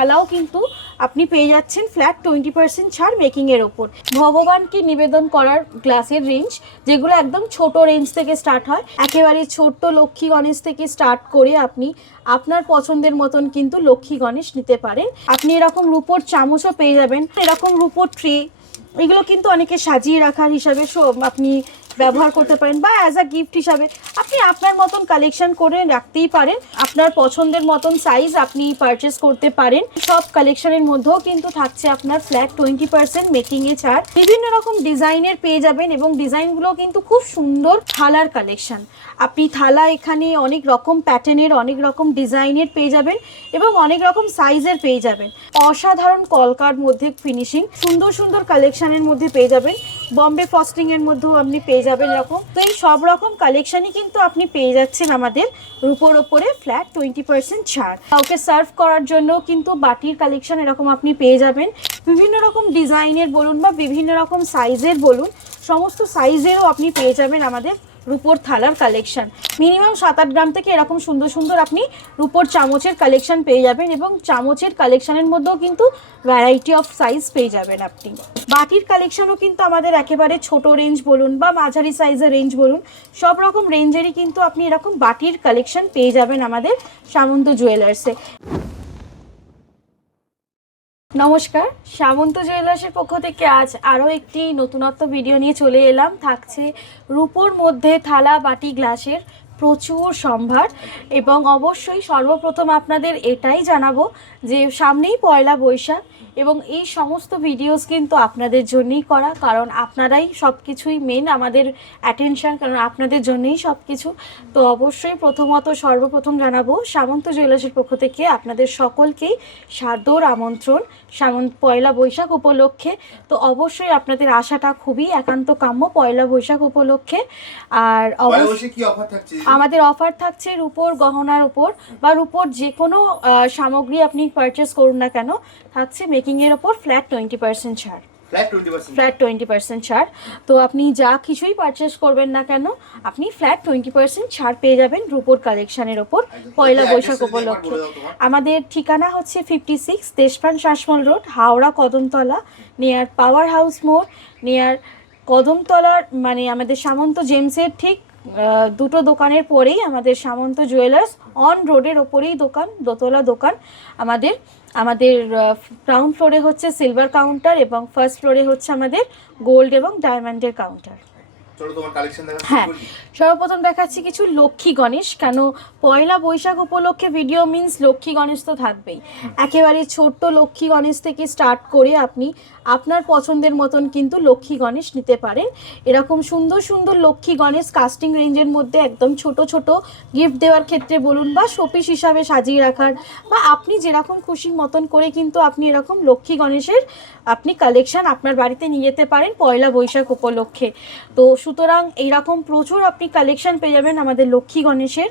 থালাও কিন্তু আপনি পেয়ে যাচ্ছেন ফ্ল্যাট 20% ছাড় মেকিংয়ের ওপর। ভগবানকে নিবেদন করার গ্লাসের রেঞ্জ, যেগুলো একদম ছোট রেঞ্জ থেকে স্টার্ট হয়, একেবারে ছোট্ট লক্ষ্মী গণেশ থেকে স্টার্ট করে আপনি আপনার পছন্দের মতন কিন্তু লক্ষ্মী গণেশ নিতে পারেন। আপনি এরকম রূপোর চামচও পেয়ে যাবেন, এরকম রূপোর ট্রে, এগুলো কিন্তু অনেকে সাজিয়ে রাখার হিসাবে আপনি ব্যবহার করতে পারেন, বা অ্যাজ আ গিফট হিসাবে আপনি আপনার মতন কালেকশন করে রাখতেই পারেন। আপনার পছন্দের মতন সাইজ আপনি পারচেস করতে পারেন। সব কালেকশনের মধ্যেও কিন্তু থাকছে আপনার ফ্ল্যাট 20% মেকিংয়ে ছাড়। বিভিন্ন রকম ডিজাইনের পেয়ে যাবেন এবং ডিজাইনগুলো কিন্তু খুব সুন্দর। থালার কালেকশন, আপনি থালা এখানে অনেক রকম প্যাটার্নের, অনেক রকম ডিজাইনের পেয়ে যাবেন এবং অনেক রকম সাইজের পেয়ে যাবেন। অসাধারণ কলকার মধ্যে ফিনিশিং, সুন্দর সুন্দর কালেকশনের মধ্যে পেয়ে যাবেন। বম্বে ফ্রস্টিং এর মধ্যেও আপনি পেয়ে যাবেন এরকম। তো এই সব রকম কালেকশনই কিন্তু আপনি পেয়ে যাচ্ছেন আমাদের রূপোর ওপরে ফ্ল্যাট 20% ছাড়। কাউকে সার্ভ করার জন্য কিন্তু বাটির কালেকশন এরকম আপনি পেয়ে যাবেন। বিভিন্ন রকম ডিজাইনের বলুন বা বিভিন্ন রকম সাইজের বলুন, সমস্ত সাইজেরও আপনি পেয়ে যাবেন আমাদের রূপোর থালার কালেকশন। মিনিমাম 7-8 গ্রাম থেকে এরকম সুন্দর সুন্দর আপনি রূপোর চামচের কালেকশন পেয়ে যাবেন এবং চামচের কালেকশনের মধ্যেও কিন্তু ভ্যারাইটি অফ সাইজ পেয়ে যাবেন আপনি। বাটির কালেকশনও কিন্তু আমাদের একেবারে ছোট রেঞ্জ বলুন বা মাঝারি সাইজের রেঞ্জ বলুন, সব রকম রেঞ্জেরই কিন্তু আপনি এরকম বাটির কালেকশন পেয়ে যাবেন আমাদের সামন্ত জুয়েলার্সে। নমস্কার, সামন্ত জুয়েলার্সের পক্ষ থেকে আজ আরও একটি নতুনত্ব ভিডিও নিয়ে চলে এলাম। থাকছে রূপোর মধ্যে থালা, বাটি, গ্লাসের প্রচুর সম্ভার। এবং অবশ্যই সর্বপ্রথম আপনাদের এটাই জানাবো যে সামনেই পয়লা বৈশাখ এবং এই সমস্ত ভিডিওস কিন্তু আপনাদের জন্যই করা, কারণ আপনারাই সব কিছুই মেন, আমাদের অ্যাটেনশন, কারণ আপনাদের জন্যই সব কিছু। তো অবশ্যই সর্বপ্রথম জানাবো সামন্ত জুয়েলার্সের পক্ষ থেকে আপনাদের সকলকেই সাদর আমন্ত্রণ পয়লা বৈশাখ উপলক্ষে। তো অবশ্যই আপনাদের আশাটা খুবই একান্ত কাম্য পয়লা বৈশাখ উপলক্ষে। আর অবশ্যই কি অফার থাকছে? আমাদের অফার থাকছে রূপোর গহনার উপর বা রূপোর যে কোনো সামগ্রী আপনি পারচেস করুন না কেন, থাকছে মেকিংয়ের ওপর ফ্ল্যাট 20% ছাড়। ফ্ল্যাট 20% ছাড়। তো আপনি যা কিছুই পারচেস করবেন না কেন, আপনি ফ্ল্যাট 20% ছাড় পেয়ে যাবেন রূপোর কালেকশনের ওপর পয়লা বৈশাখ উপলক্ষে। আমাদের ঠিকানা হচ্ছে 56 Deshapran Sasmal road, Howrah Kadamtala, near power house মোড়, নিয়ার কদমতলার মানে আমাদের সামন্ত জেমসের ঠিক দুটো দোকানের পরেই আমাদের সামন্ত জুয়েলার্স অন রোডের ওপরেই দোকান, দোতলা দোকান আমাদের। গ্রাউন্ড ফ্লোরে হচ্ছে সিলভার কাউন্টার এবং ফার্স্ট ফ্লোরে হচ্ছে আমাদের গোল্ড এবং ডায়মন্ডের কাউন্টার। হ্যাঁ, সর্বপ্রথম দেখাচ্ছি কিছু লক্ষ্মী গণেশ। কেন পয়লা বৈশাখ উপলক্ষে ভিডিও মিন্স লক্ষ্মী গণেশ তো থাকবেই। একেবারে ছোট্ট লক্ষ্মী গণেশ থেকে স্টার্ট করে আপনি আপনার পছন্দের মতন কিন্তু লক্ষ্মী গণেশ নিতে পারেন। এরকম সুন্দর সুন্দর লক্ষ্মী গণেশ কাস্টিং রেঞ্জের মধ্যে একদম ছোট ছোট গিফট দেওয়ার ক্ষেত্রে বলুন বা শোপিস হিসাবে সাজিয়ে রাখার, বা আপনি যেরকম খুশি মতন করে কিন্তু আপনি এরকম লক্ষ্মী গণেশের আপনি কালেকশন আপনার বাড়িতে নিয়ে যেতে পারেন পয়লা বৈশাখ উপলক্ষে। তো সুতরাং এইরকম প্রচুর আপনি কালেকশন পেয়ে যাবেন আমাদের লক্ষ্মী গণেশের।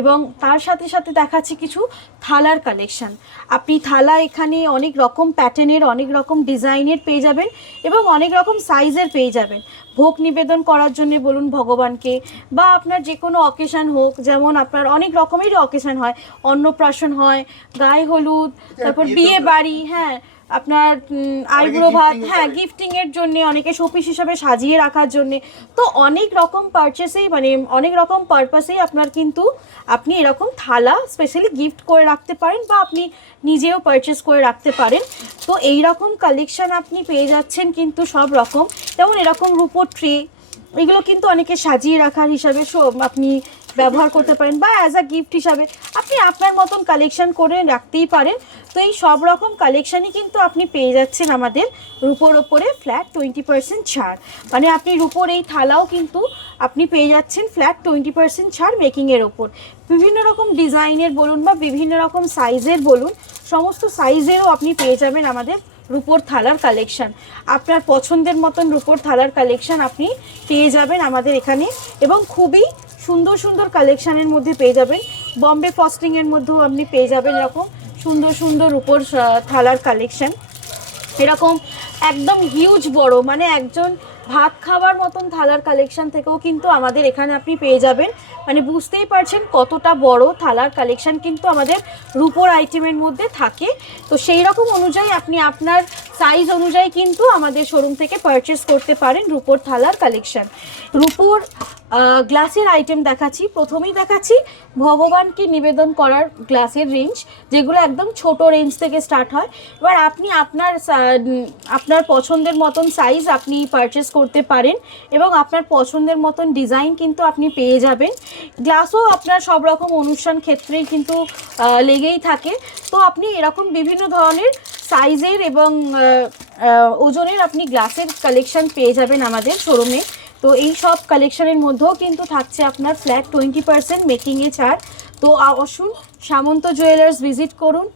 এবং তার সাথে সাথে দেখাচ্ছি কিছু থালার কালেকশন। আপনি থালা এখানে অনেক রকম প্যাটার্নের, অনেক রকম ডিজাইনের পেয়ে যাবেন এবং অনেক রকম সাইজের পেয়ে যাবেন। ভোগ নিবেদন করার জন্য বলুন ভগবানকে, বা আপনার যে কোনো অকেশন হোক, যেমন আপনার অনেক রকমেরই অকেশন হয়, অন্নপ্রাশন হয়, গায়ে হলুদ, তারপর বিয়ে বাড়ি, হ্যাঁ আপনার আইবুড়ো ভাত, হ্যাঁ গিফটিংয়ের জন্যে, অনেকে শোপিস হিসাবে সাজিয়ে রাখার জন্যে। তো অনেক রকম পারচেসেই মানে অনেক রকম পারপাসেই আপনার কিন্তু আপনি এরকম থালা স্পেশালি গিফট করে রাখতে পারেন বা আপনি নিজেও পারচেস করে রাখতে পারেন। তো এই রকম কালেকশান আপনি পেয়ে যাচ্ছেন কিন্তু সব রকম। যেমন এরকম রূপোর ট্রে, এগুলো কিন্তু অনেকে সাজিয়ে রাখার হিসাবে আপনি ব্যবহার করতে পারেন, বা অ্যাজ আ গিফট হিসাবে আপনি আপনার মতন কালেকশন করে রাখতেই পারেন। তো এই সব রকম কালেকশানই কিন্তু আপনি পেয়ে যাচ্ছেন আমাদের রূপোর ওপরে ফ্ল্যাট 20% ছাড়। মানে আপনি রূপোর এই থালাও কিন্তু আপনি পেয়ে যাচ্ছেন ফ্ল্যাট 20% ছাড় মেকিংয়ের ওপর। বিভিন্ন রকম ডিজাইনের বলুন বা বিভিন্ন রকম সাইজের বলুন, সমস্ত সাইজেরও আপনি পেয়ে যাবেন আমাদের রূপোর থালার কালেকশন। আপনার পছন্দের মতন রূপোর থালার কালেকশন আপনি পেয়ে যাবেন আমাদের এখানে এবং খুবই সুন্দর সুন্দর কালেকশানের মধ্যে পেয়ে যাবেন। বম্বে ফ্রস্টিংয়ের মধ্যেও আপনি পেয়ে যাবেন এরকম সুন্দর সুন্দর রূপোর থালার কালেকশন। এরকম একদম হিউজ বড়, মানে একজন ভাত খাওয়ার মতন থালার কালেকশন থেকেও কিন্তু আমাদের এখানে আপনি পেয়ে যাবেন। মানে বুঝতেই পারছেন কতটা বড় থালার কালেকশন কিন্তু আমাদের রূপোর আইটেমের মধ্যে থাকে। তো সেই রকম অনুযায়ী আপনি আপনার সাইজ অনুযায়ী কিন্তু আমাদের শোরুম থেকে পারচেস করতে পারেন রূপোর থালার কালেকশন। রূপোর গ্লাসের আইটেম দেখাচ্ছি। প্রথমেই দেখাচ্ছি ভগবানকে নিবেদন করার গ্লাসের রেঞ্জ, যেগুলো একদম ছোট রেঞ্জ থেকে স্টার্ট হয়। এবার আপনি আপনার পছন্দের মতন সাইজ আপনি পারচেস করতে পারেন এবং আপনার পছন্দের মতন ডিজাইন কিন্তু আপনি পেয়ে যাবেন। গ্লাসও আপনার সব রকম অনুষ্ঠান ক্ষেত্রেই কিন্তু লেগেই থাকে। তো আপনি এরকম বিভিন্ন ধরনের সাইজের এবং ওজনের আপনি গ্লাসের কালেকশন পেয়ে যাবেন আমাদের শোরুমে। তো এই সব কালেকশনের মধ্যেও কিন্তু থাকছে আপনার ফ্ল্যাট 20% মেকিংয়ে ছাড়। তো আসুন সামন্ত জুয়েলার্স ভিজিট করুন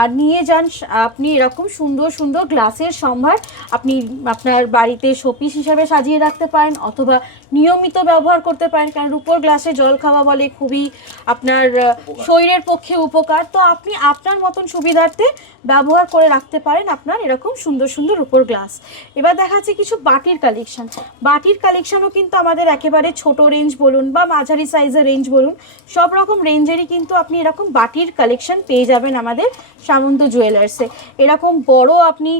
আর নিয়ে যান আপনি এরকম সুন্দর সুন্দর গ্লাসের সম্ভার। আপনি আপনার বাড়িতে শোপিস হিসাবে সাজিয়ে রাখতে পারেন অথবা নিয়মিত ব্যবহার করতে পারেন, কারণ রূপোর গ্লাসে জল খাওয়া বলে খুবই আপনার শরীরের পক্ষে উপকার। তো আপনি আপনার মতন সুবিধার্থে ব্যবহার করে রাখতে পারেন আপনার এরকম সুন্দর সুন্দর রূপোর গ্লাস। এবার দেখাচ্ছি কিছু বাটির কালেকশন। বাটির কালেকশনও কিন্তু আমাদের একেবারে ছোট রেঞ্জ বলুন বা মাঝারি সাইজের রেঞ্জ বলুন, সব রকম রেঞ্জেরই কিন্তু আপনি এরকম বাটির কালেকশন পেয়ে যাবেন আমাদের সামন্ত জুয়েলার্সে। এরকম বড় আপনি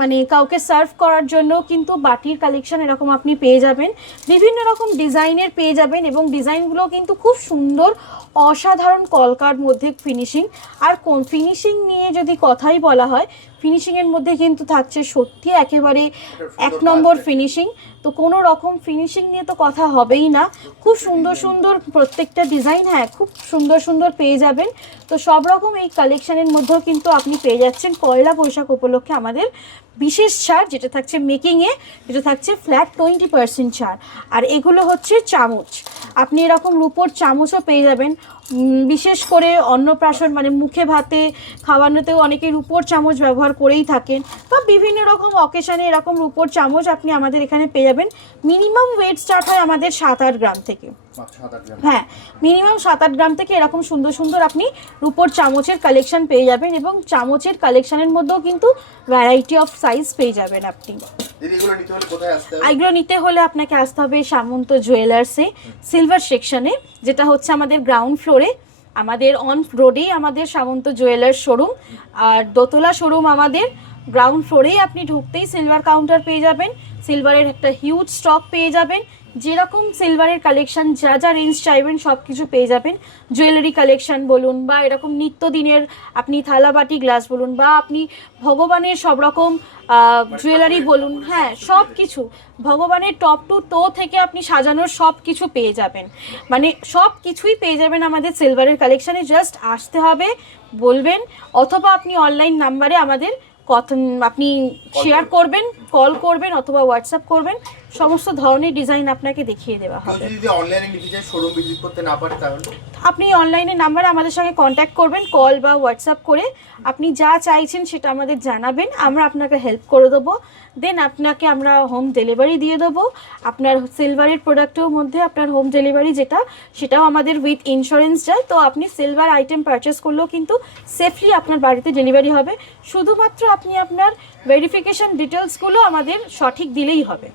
মানে কাউকে সার্ভ করার জন্য কিন্তু বাটির কালেকশন এরকম আপনি পেয়ে যাবেন, বিভিন্ন রকম ডিজাইনের পেয়ে যাবেন এবং ডিজাইনগুলো কিন্তু খুব সুন্দর অসাধারণ কলকার মধ্যে ফিনিশিং। আর কোন ফিনিশিং নিয়ে যদি কথাই বলা হয়, ফিনিশিংয়ের মধ্যে কিন্তু থাকছে সত্যি একেবারে 1 নম্বর ফিনিশিং। তো কোনো রকম ফিনিশিং নিয়ে তো কথা হবেই না। খুব সুন্দর সুন্দর প্রত্যেকটা ডিজাইন, হ্যাঁ খুব সুন্দর সুন্দর পেয়ে যাবেন। তো সব রকম এই কালেকশানের মধ্যেও কিন্তু আপনি পেয়ে যাচ্ছেন পয়লা বৈশাখ উপলক্ষে আমাদের বিশেষ ছাড়, যেটা থাকছে মেকিংয়ে, যেটা থাকছে ফ্ল্যাট 20% ছাড়। আর এগুলো হচ্ছে চামচ, আপনি এরকম রূপোর চামচও পেয়ে যাবেন। বিশেষ করে অন্নপ্রাশন মানে মুখে ভাতে খাওয়ানোতেও অনেকে রূপোর চামচ ব্যবহার করেই থাকেন, বা বিভিন্ন রকম অকেশানে এরকম রূপোর চামচ আপনি আমাদের এখানে পেয়ে যাবেন। মিনিমাম ওয়েট স্টার্ট হয় আমাদের 7-8 গ্রাম থেকে। হ্যাঁ, মিনিমাম 7-8 গ্রাম থেকে এরকম সুন্দর সুন্দর আপনি রূপোর চামচের কালেকশন পেয়ে যাবেন এবং চামচের কালেকশনের মধ্যেও কিন্তু ভ্যারাইটি অফ সাইজ পেয়ে যাবেন আপনি। এগুলো নিতে হলে আপনাকে আসতে হবে সামন্ত জুয়েলার্সে সিলভার সেকশনে, যেটা হচ্ছে আমাদের গ্রাউন্ড ফ্লোরে, আমাদের অন রোডেই আমাদের সামন্ত জুয়েলার্স শোরুম। আর দোতলা শোরুম আমাদের, গ্রাউন্ড ফ্লোরেই আপনি ঢুকতেই সিলভার কাউন্টার পেয়ে যাবেন। সিলভারের একটা হিউজ স্টক পেয়ে যাবেন, যেরকম সিলভারের কালেকশন যা যা রেঞ্জ চাইবেন সব কিছু পেয়ে যাবেন। জুয়েলারি কালেকশন বলুন বা এরকম নিত্যদিনের আপনি থালাবাটি গ্লাস বলুন বা আপনি ভগবানের সব রকম জুয়েলারি বলুন, হ্যাঁ সব কিছু ভগবানের টপ টু টো থেকে আপনি সাজানোর সব কিছু পেয়ে যাবেন। মানে সব কিছুই পেয়ে যাবেন আমাদের সিলভারের কালেকশানে। জাস্ট আসতে হবে, বলবেন, অথবা আপনি অনলাইন নাম্বারে আমাদের আপনি শেয়ার করবেন, কল করবেন অথবা হোয়াটসঅ্যাপ করবেন, সমস্ত ধরনের ডিজাইন আপনাকে দেখিয়ে দেওয়া হবে। যদি অনলাইনে নিতে চাই, শোরুম ভিজিট করতে না পারে, তাহলে আপনি অনলাইনে নাম্বারে আমাদের সঙ্গে কন্ট্যাক্ট করবেন, কল বা হোয়াটসঅ্যাপ করে আপনি যা চাইছেন সেটা আমাদের জানাবেন, আমরা আপনাকে হেল্প করে দেবো। দেন আপনাকে আমরা হোম ডেলিভারি দিয়ে দেবো। আপনার সিলভারের প্রোডাক্টের মধ্যে আপনার হোম ডেলিভারি যেটা, সেটাও আমাদের উইথ ইন্স্যুরেন্স যায়। তো আপনি সিলভার আইটেম পারচেস করলেও কিন্তু সেফলি আপনার বাড়িতে ডেলিভারি হবে। শুধুমাত্র আপনি আপনার ভেরিফিকেশন ডিটেলসগুলো আমাদের সঠিক দিলেই হবে।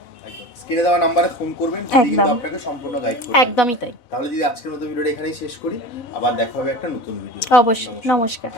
স্ক্রিনে দেওয়া নম্বরে ফোন করবেন, দিদি কিন্তু আপনাকে সম্পূর্ণ গাইড করবে। একদমই তাই। তাহলে দিদি আজকের মতো ভিডিওটা এখানেই শেষ করি, আবার দেখা হবে একটা নতুন ভিডিও। অবশ্যই, নমস্কার।